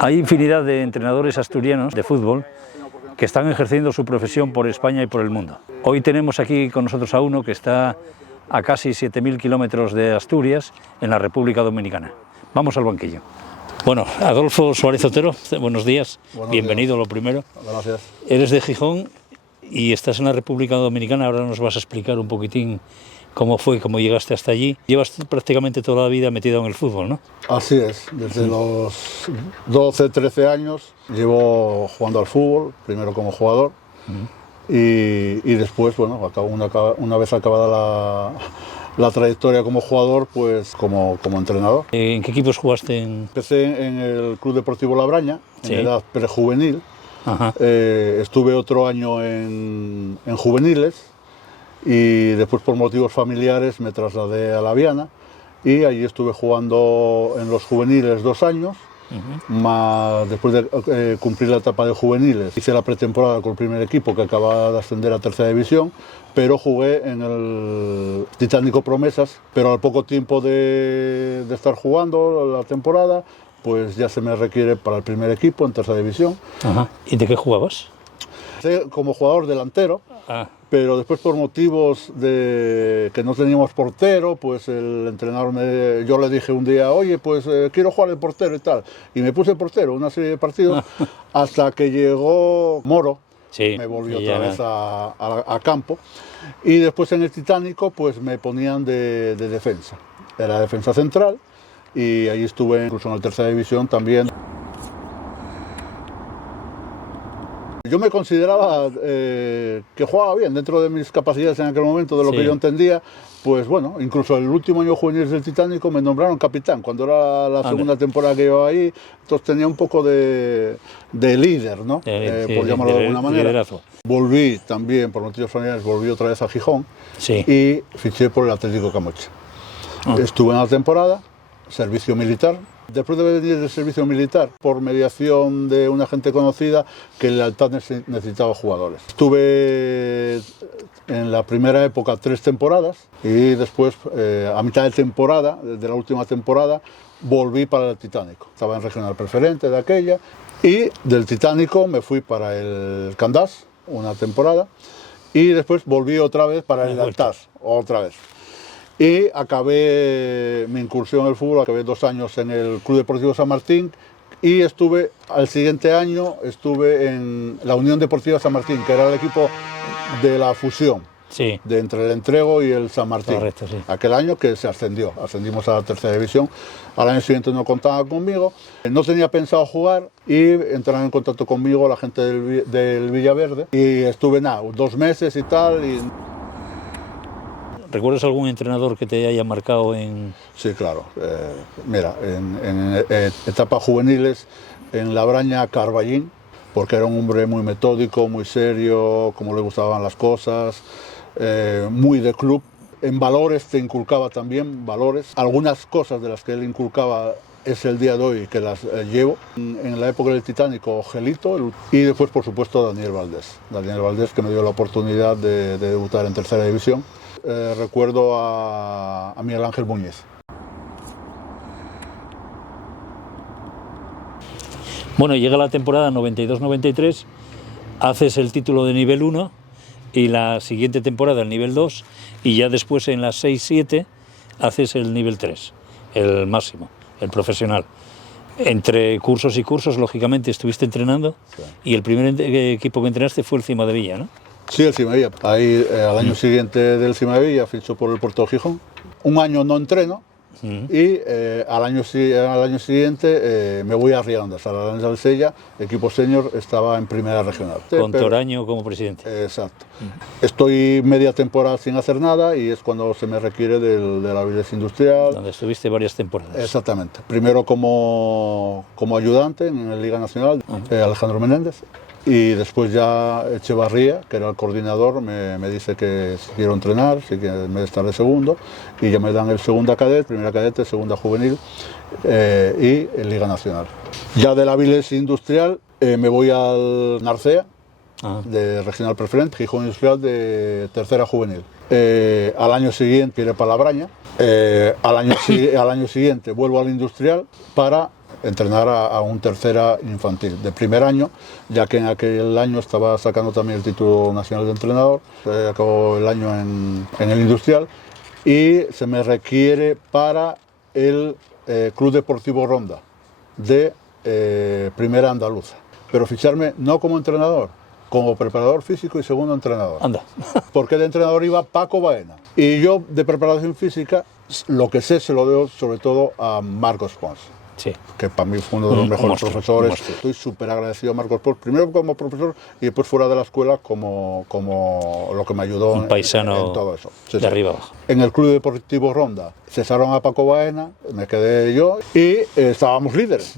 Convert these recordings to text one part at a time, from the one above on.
Hay infinidad de entrenadores asturianos de fútbol que están ejerciendo su profesión por España y por el mundo. Hoy tenemos aquí con nosotros a uno que está a casi 7.000 kilómetros de Asturias, en la República Dominicana. Vamos al banquillo. Bueno, Adolfo Suárez Otero, buenos días. Buenos Bienvenido, días. lo primero. Gracias. Eres de Gijón y estás en la República Dominicana. Ahora nos vas a explicar un poquitín cómo fue, cómo llegaste hasta allí. Llevas prácticamente toda la vida metido en el fútbol, ¿no? Así es, desde los 12, 13 años llevo jugando al fútbol, primero como jugador y después, bueno, una vez acabada la trayectoria como jugador, pues como entrenador. ¿En qué equipos jugaste? Empecé en el Club Deportivo Labraña, Sí. en edad prejuvenil. Ajá. Estuve otro año en juveniles y después por motivos familiares me trasladé a La Viana y allí estuve jugando en los juveniles 2 años. Después de cumplir la etapa de juveniles, hice la pretemporada con el primer equipo que acababa de ascender a tercera división, pero jugué en el Titánico Promesas, pero al poco tiempo de estar jugando la temporada, pues ya se me requiere para el primer equipo en tercera división. Ajá. ¿Y de qué jugabas? Como jugador delantero, pero después por motivos de que no teníamos portero, pues el entrenador yo le dije un día, oye, pues quiero jugar de portero y tal, y me puse portero una serie de partidos hasta que llegó Moro. Sí, me volví otra vez a campo, y después en el Titánico pues me ponían de defensa, era defensa central, y ahí estuve incluso en la tercera división también. Yo me consideraba que jugaba bien dentro de mis capacidades en aquel momento, de lo que yo entendía. Pues bueno, incluso el último año juvenil del Titánico me nombraron capitán, cuando era la segunda temporada que iba ahí, entonces tenía un poco de líder, ¿no? Por llamarlo de alguna manera. Liderazgo. Volví también, por motivos familiares, volví otra vez a Gijón y fiché por el Atlético Camoche. Estuve en la temporada, servicio militar. Después de venir del servicio militar, por mediación de una gente conocida, que el Lealtad necesitaba jugadores. Estuve en la primera época 3 temporadas y después, a mitad de temporada, de la última temporada, volví para el Titánico. Estaba en regional preferente de aquella y del Titánico me fui para el Candás una temporada y después volví otra vez para el Lealtad, otra vez. Y acabé mi incursión en el fútbol, acabé 2 años en el Club Deportivo San Martín y al siguiente año estuve en la Unión Deportiva San Martín, que era el equipo de la fusión de entre el Entrego y el San Martín. Correcto, sí. Aquel año que ascendimos a la tercera división. Al año siguiente no contaban conmigo, no tenía pensado jugar y entraron en contacto conmigo la gente del Villaverde y estuve 2 meses y tal. ¿Recuerdas algún entrenador que te haya marcado en...? Sí, claro. Mira, en etapas juveniles, en Labraña, Carballín, porque era un hombre muy metódico, muy serio, como le gustaban las cosas, muy de club. En valores te inculcaba también valores. Algunas cosas de las que él inculcaba es el día de hoy que las llevo. En la época del Titánico, Gelito, y después, por supuesto, Daniel Valdés. Daniel Valdés, que me dio la oportunidad de debutar en tercera división. Recuerdo a Miguel Ángel Muñiz. Bueno, llega la temporada 92-93, haces el título de nivel 1 y la siguiente temporada el nivel 2 y ya después en las 6-7 haces el nivel 3, el máximo, el profesional. Entre cursos y cursos, lógicamente, estuviste entrenando y el primer equipo que entrenaste fue el Cimadevilla, ¿no? Sí, el Cimadevilla. Ahí, al año siguiente del Cimadevilla, fichó por el Puerto de Gijón. Un año no entreno y al año siguiente me voy a Riandas, a la Lanza del Sella, equipo senior, estaba en primera regional. Con Toraño como presidente. Exacto. Estoy media temporada sin hacer nada y es cuando se me requiere de la Avilés Industrial. Donde estuviste varias temporadas. Exactamente. Primero como ayudante en la Liga Nacional, Alejandro Menéndez. Y después ya Echevarría, que era el coordinador, me dice que si quiero entrenar, si quiero en vez de estar de segundo, y ya me dan el segunda cadete, primera cadete, segunda juvenil y en Liga Nacional. Ya del Avilés Industrial me voy al Narcea, de regional preferente, Gijón Industrial de tercera juvenil. Al año siguiente iré para Labraña, al año siguiente vuelvo al Industrial para entrenar a un tercera infantil de primer año, ya que en aquel año estaba sacando también el título nacional de entrenador, acabó el año en el Industrial, y se me requiere para el Club Deportivo Ronda de Primera Andaluza, pero ficharme no como entrenador, como preparador físico y segundo entrenador. Anda. Porque de entrenador iba Paco Baena. Y yo de preparación física, lo que sé se lo debo sobre todo a Marcos Pons. Sí. Que para mí fue uno de los mejores profesores. Estoy súper agradecido a Marcos Pons, primero como profesor y después fuera de la escuela como lo que me ayudó un paisano en todo eso. Sí, de arriba abajo. En el Club Deportivo Ronda cesaron a Paco Baena, me quedé yo y estábamos líderes,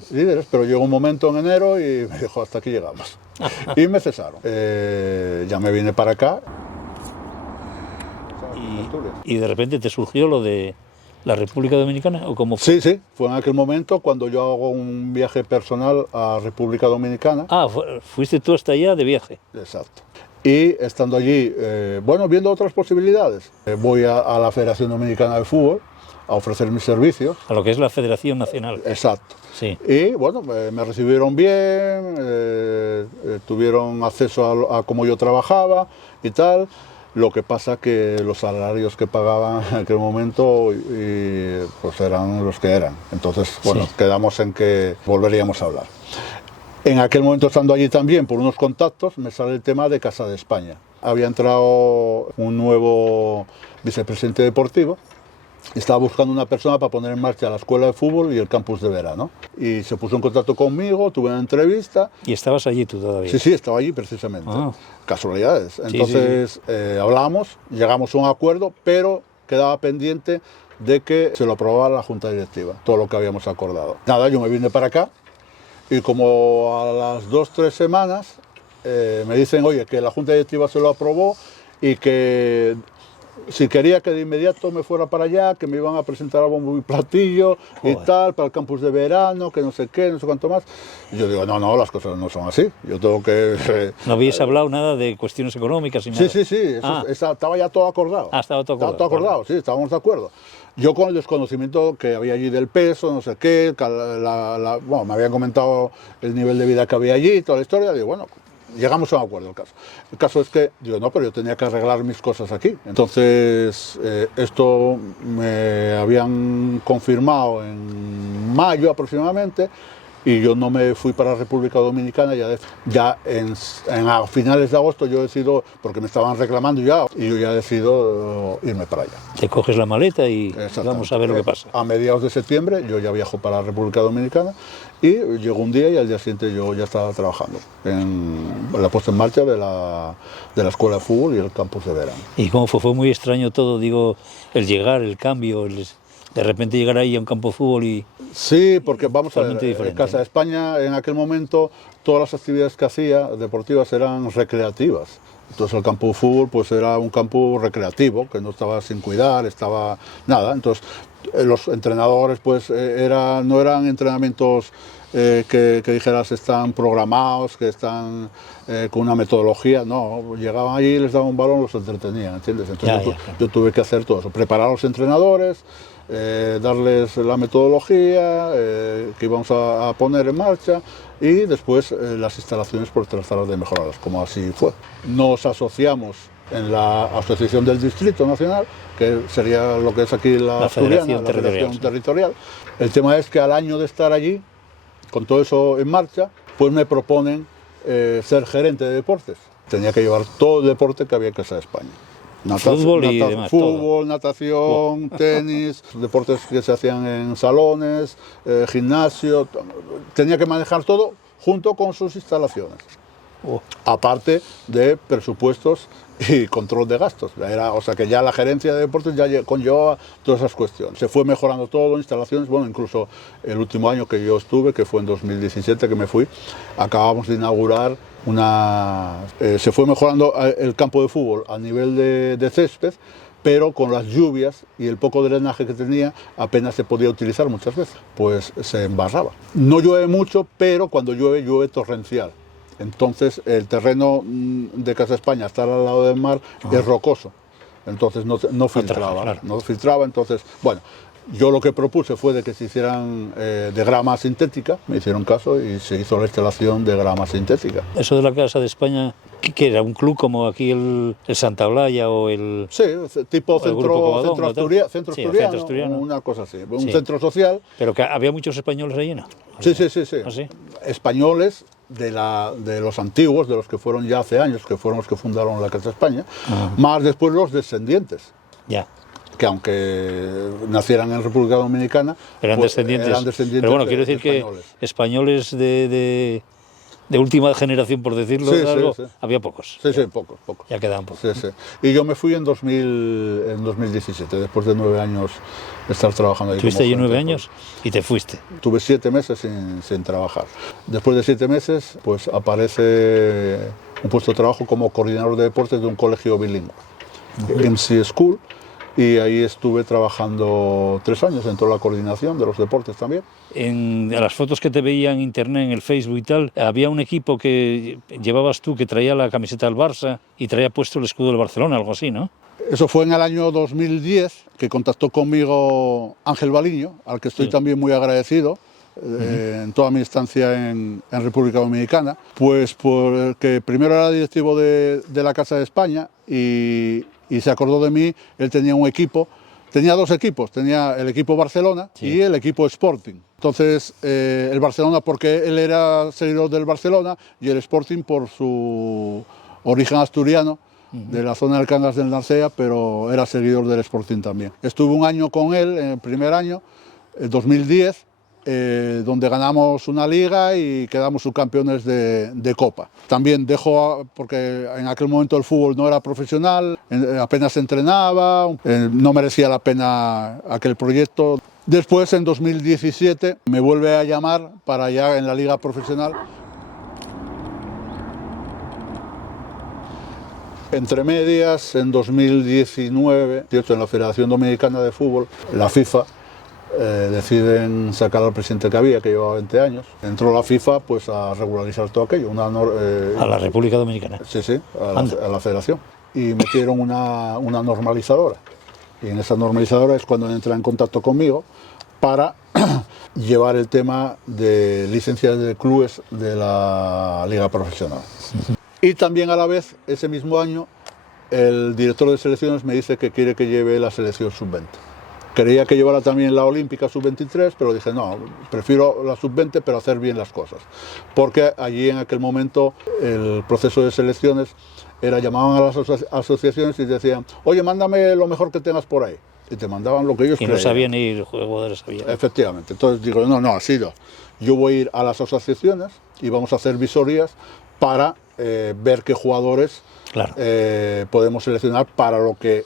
pero llegó un momento en enero y me dijo hasta aquí llegamos. Y me cesaron. Ya me vine para acá. ¿Y de repente te surgió lo de la República Dominicana o cómo fue? Sí, fue en aquel momento cuando yo hago un viaje personal a República Dominicana. Ah, fuiste tú hasta allá de viaje. Exacto. Y estando allí, viendo otras posibilidades, voy a la Federación Dominicana de Fútbol a ofrecer mis servicios. A lo que es la Federación Nacional. Exacto. Sí. Y bueno, me recibieron bien, tuvieron acceso a cómo yo trabajaba y tal. Lo que pasa que los salarios que pagaban en aquel momento pues eran los que eran. Entonces, bueno, quedamos en que volveríamos a hablar. En aquel momento, estando allí también, por unos contactos, me sale el tema de Casa de España. Había entrado un nuevo vicepresidente deportivo y estaba buscando una persona para poner en marcha la escuela de fútbol y el campus de verano. Y se puso en contacto conmigo, tuve una entrevista. ¿Y estabas allí tú todavía? Sí, estaba allí precisamente. Casualidades. Entonces hablamos, llegamos a un acuerdo, pero quedaba pendiente de que se lo aprobara la Junta Directiva, todo lo que habíamos acordado. Nada, yo me vine para acá y como a las 2-3 semanas me dicen, oye, que la Junta Directiva se lo aprobó y que si quería que de inmediato me fuera para allá, que me iban a presentar a bombo y platillo y tal, para el campus de verano, que no sé qué, no sé cuánto más. Y yo digo, no, las cosas no son así. Yo tengo que... ¿No habíais hablado nada de cuestiones económicas? Ni nada? Sí, estaba ya todo acordado. Estaba todo acordado. Estaba todo acordado, sí, estábamos de acuerdo. Yo con el desconocimiento que había allí del peso, no sé qué, me habían comentado el nivel de vida que había allí, toda la historia, digo, bueno, llegamos a un acuerdo. El caso es que, digo, no, pero yo tenía que arreglar mis cosas aquí. Entonces, esto me habían confirmado en mayo aproximadamente, y yo no me fui para la República Dominicana, ya a finales de agosto yo decido, porque me estaban reclamando ya, y yo ya decido irme para allá. Te coges la maleta y vamos a ver lo que pasa. A mediados de septiembre yo ya viajo para la República Dominicana y llegó un día y al día siguiente yo ya estaba trabajando en la puesta en marcha de la escuela de fútbol y el campus de verano. ¿Y cómo fue? Fue muy extraño todo, digo, el llegar, el cambio, de repente llegar ahí a un campo de fútbol y... Sí, porque vamos a ver, en Casa de España en aquel momento todas las actividades que hacía deportivas eran recreativas. Entonces el campo de fútbol pues era un campo recreativo, que no estaba sin cuidar, estaba nada. Entonces los entrenadores pues no eran entrenamientos que dijeras están programados, que están con una metodología, no, llegaban allí, les daban un balón, los entretenían, ¿entiendes? Entonces yo tuve que hacer todo eso, preparar a los entrenadores, darles la metodología que íbamos a poner en marcha y después las instalaciones por tratar de mejorarlas, como así fue. Nos asociamos en la Asociación del Distrito Nacional, que sería lo que es aquí la Federación Territorial. El tema es que al año de estar allí, con todo eso en marcha, pues me proponen ser gerente de deportes. Tenía que llevar todo el deporte que había en Casa de España. Fútbol y demás, fútbol, natación, tenis, deportes que se hacían en salones, gimnasio. Tenía que manejar todo junto con sus instalaciones. Aparte de presupuestos y control de gastos. O sea que ya la gerencia de deportes ya conllevaba todas esas cuestiones. Se fue mejorando todo, instalaciones, bueno, incluso el último año que yo estuve, que fue en 2017 que me fui, acabamos de inaugurar se fue mejorando el campo de fútbol a nivel de césped, pero con las lluvias y el poco drenaje que tenía apenas se podía utilizar muchas veces, pues se embarraba. No llueve mucho, pero cuando llueve, llueve torrencial. Entonces el terreno de Casa España, estar al lado del mar, es rocoso, entonces no filtraba, entonces, bueno, Yo lo que propuse fue de que se hicieran de grama sintética, me hicieron caso y se hizo la instalación de grama sintética. Eso de la Casa de España, ¿qué era? ¿Un club como aquí el Santa Blaya o el...? Sí, tipo centro asturiano, una cosa así, un centro social. ¿Pero que había muchos españoles allí, no? Sí. ¿Ah, sí? Españoles de los antiguos, de los que fueron ya hace años, que fueron los que fundaron la Casa de España, más después los descendientes. Ya. Que aunque nacieran en República Dominicana, eran descendientes. Pero bueno, quiero decir que españoles de última generación, por decirlo, sí. había pocos. Sí, pocos. Ya quedaban pocos. Sí. Y yo me fui en 2017, después de 9 años de estar trabajando ahí. ¿Estuviste allí 9 años y te fuiste? Tuve 7 meses sin trabajar. Después de 7 meses, pues aparece un puesto de trabajo como coordinador de deportes de un colegio bilingüe, MC School. Y ahí estuve trabajando 3 años en toda la coordinación de los deportes también. En las fotos que te veía en internet, en el Facebook y tal, había un equipo que llevabas tú que traía la camiseta del Barça y traía puesto el escudo del Barcelona, algo así, ¿no? Eso fue en el año 2010, que contactó conmigo Ángel Baliño, al que estoy también muy agradecido. En toda mi estancia en República Dominicana, pues porque primero era directivo de la Casa de España y se acordó de mí. Él tenía un equipo, tenía 2 equipos, tenía el equipo Barcelona y el equipo Sporting. Entonces el Barcelona porque él era seguidor del Barcelona y el Sporting por su origen asturiano, de la zona del Cangas del Narcea, pero era seguidor del Sporting también. Estuve un año con él, en el primer año, el 2010, donde ganamos una liga y quedamos subcampeones de Copa. También dejó, porque en aquel momento el fútbol no era profesional, apenas entrenaba, no merecía la pena aquel proyecto. Después, en 2017, me vuelve a llamar para ya en la liga profesional. Entre medias, en 2019, en la Federación Dominicana de Fútbol, la FIFA, deciden sacar al presidente que había, que llevaba 20 años. Entró la FIFA pues a regularizar todo aquello. ¿A la República Dominicana? Sí, a la Federación. Y metieron una normalizadora. Y en esa normalizadora es cuando entra en contacto conmigo para llevar el tema de licencias de clubes de la Liga Profesional. Y también a la vez, ese mismo año, el director de selecciones me dice que quiere que lleve la selección sub-20. Quería que llevara también la Olímpica sub-23, pero dije, no, prefiero la sub-20, pero hacer bien las cosas. Porque allí en aquel momento el proceso de selecciones era, llamaban a las asociaciones y decían, oye, mándame lo mejor que tengas por ahí. Y te mandaban lo que ellos creían. Y no sabían ni los jugadores sabían. Efectivamente. Entonces digo, no, así no. Yo voy a ir a las asociaciones y vamos a hacer visorías para ver qué jugadores podemos seleccionar para lo que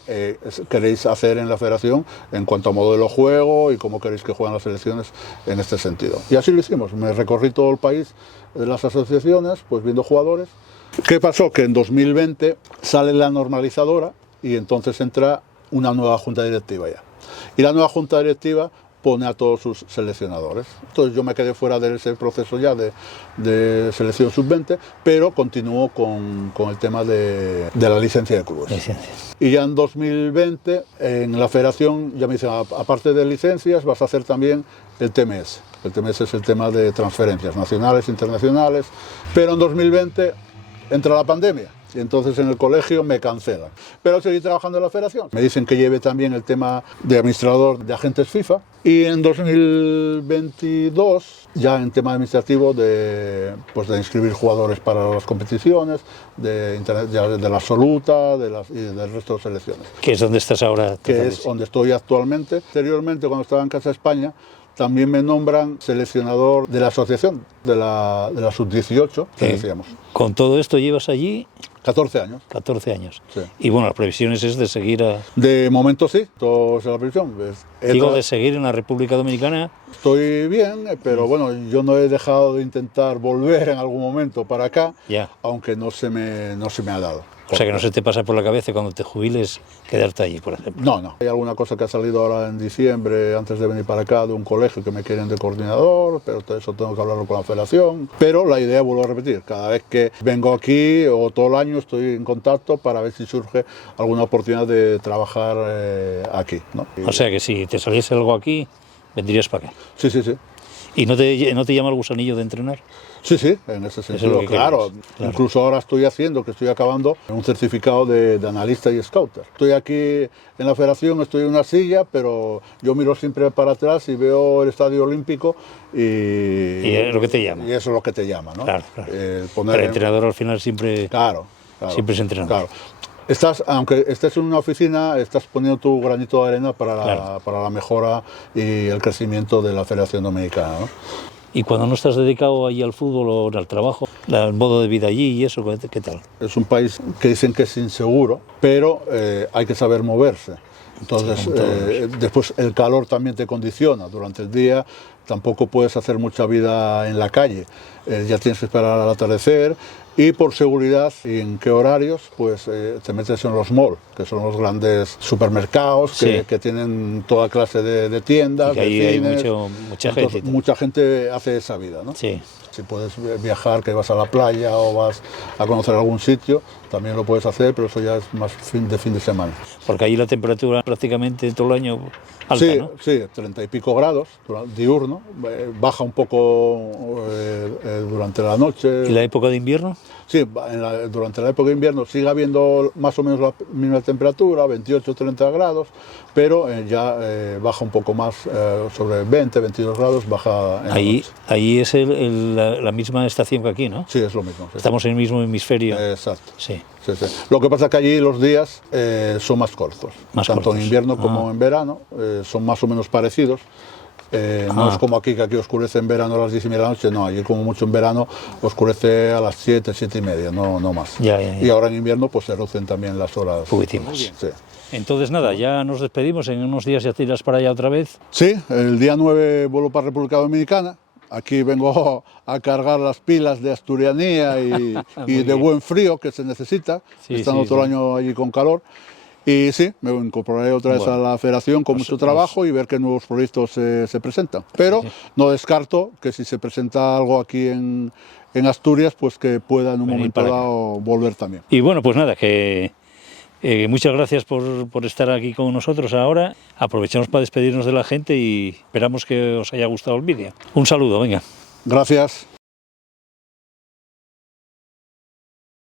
queréis hacer en la federación en cuanto a modelo de juego y cómo queréis que jueguen las selecciones en este sentido. Y así lo hicimos. Me recorrí todo el país de las asociaciones, pues viendo jugadores. ¿Qué pasó? Que en 2020 sale la normalizadora y entonces entra una nueva junta directiva ya. Y la nueva junta directiva pone a todos sus seleccionadores. Entonces yo me quedé fuera de ese proceso ya de selección sub-20, pero continúo con el tema de la licencia de clubes. Y ya en 2020, en la federación, ya me dicen, aparte de licencias, vas a hacer también el TMS. El TMS es el tema de transferencias nacionales, internacionales, pero en 2020 entra la pandemia. Y entonces en el colegio me cancelan. Pero seguí trabajando en la federación. Me dicen que lleve también el tema de administrador de agentes FIFA. Y en 2022, ya en tema administrativo, de inscribir jugadores para las competiciones, de la absoluta y del resto de selecciones. ¿Qué es donde estás ahora? Que es donde estoy actualmente. Anteriormente, cuando estaba en Casa de España, también me nombran seleccionador de la asociación, de la sub-18, que decíamos. ¿Con todo esto llevas allí? 14 años. 14 años. Sí. Y bueno, las previsiones es de seguir a... De momento sí, todo es la previsión. Digo, de seguir en la República Dominicana. Estoy bien, pero bueno, yo no he dejado de intentar volver en algún momento para acá, aunque no se me ha dado. O sea, que no se te pasa por la cabeza cuando te jubiles quedarte allí, por ejemplo. No. Hay alguna cosa que ha salido ahora en diciembre, antes de venir para acá, de un colegio que me quieren de coordinador, pero eso tengo que hablarlo con la federación. Pero la idea, vuelvo a repetir, cada vez que vengo aquí, o todo el año año estoy en contacto para ver si surge alguna oportunidad de trabajar aquí, ¿no? O sea que si te saliese algo aquí, vendrías para acá. Sí, sí, sí. ¿Y no te llama el gusanillo de entrenar? Sí, sí, en ese sentido, claro. Incluso ahora estoy acabando un certificado de analista y scouter. Estoy aquí en la federación, estoy en una silla, pero yo miro siempre para atrás y veo el Estadio Olímpico y es lo que te llama. Y eso es lo que te llama, ¿no? Claro, claro. El entrenador al final siempre, siempre es entrenador. Claro. Aunque estés en una oficina, estás poniendo tu granito de arena para la mejora y el crecimiento de la Federación Dominicana, ¿no? Y cuando no estás dedicado allí al fútbol o al trabajo, el modo de vida allí y eso, ¿qué tal? Es un país que dicen que es inseguro, pero hay que saber moverse. Entonces, sí, después el calor también te condiciona. Durante el día tampoco puedes hacer mucha vida en la calle. Ya tienes que esperar al atardecer. Y por seguridad y en qué horarios, pues te metes en los malls, que son los grandes supermercados que tienen toda clase de tiendas, y ahí de cines. Hay mucha gente. Mucha gente hace esa vida, ¿no? Sí. Si puedes viajar, que vas a la playa o vas a conocer algún sitio, también lo puedes hacer, pero eso ya es más de fin de semana. Porque allí la temperatura prácticamente todo el año alta, sí, ¿no? Sí, 30 y pico grados diurno, baja un poco durante la noche. ¿Y la época de invierno? Sí, durante la época de invierno sigue habiendo más o menos la misma temperatura, 28-30 grados, pero ya baja un poco más, sobre 20-22 grados, baja en la noche. Ahí es la misma estación que aquí, ¿no? Sí, es lo mismo. Sí. Estamos en el mismo hemisferio. Exacto. Sí. Sí, sí. Lo que pasa es que allí los días son más cortos, tanto en invierno como en verano, son más o menos parecidos. No es como aquí, que aquí oscurece en verano a las 10:30 de la noche, no, allí como mucho en verano oscurece a las 7, 7:30, no más. Ya. Y ahora en invierno pues se reducen también las horas. Poquitín más. Sí. Entonces nada, ya nos despedimos, en unos días ya tiras para allá otra vez. Sí, el día 9 vuelvo para República Dominicana. Aquí vengo a cargar las pilas de asturianía y de buen frío que se necesita, estando todo el año allí con calor. Y sí, me incorporaré otra vez a la federación con mucho trabajo y ver qué nuevos proyectos se presentan. Pero no descarto que si se presenta algo aquí en Asturias, pues que pueda en un momento dado volver también. Y bueno, pues nada, que muchas gracias por estar aquí con nosotros ahora. Aprovechamos para despedirnos de la gente y esperamos que os haya gustado el vídeo. Un saludo, venga. Gracias.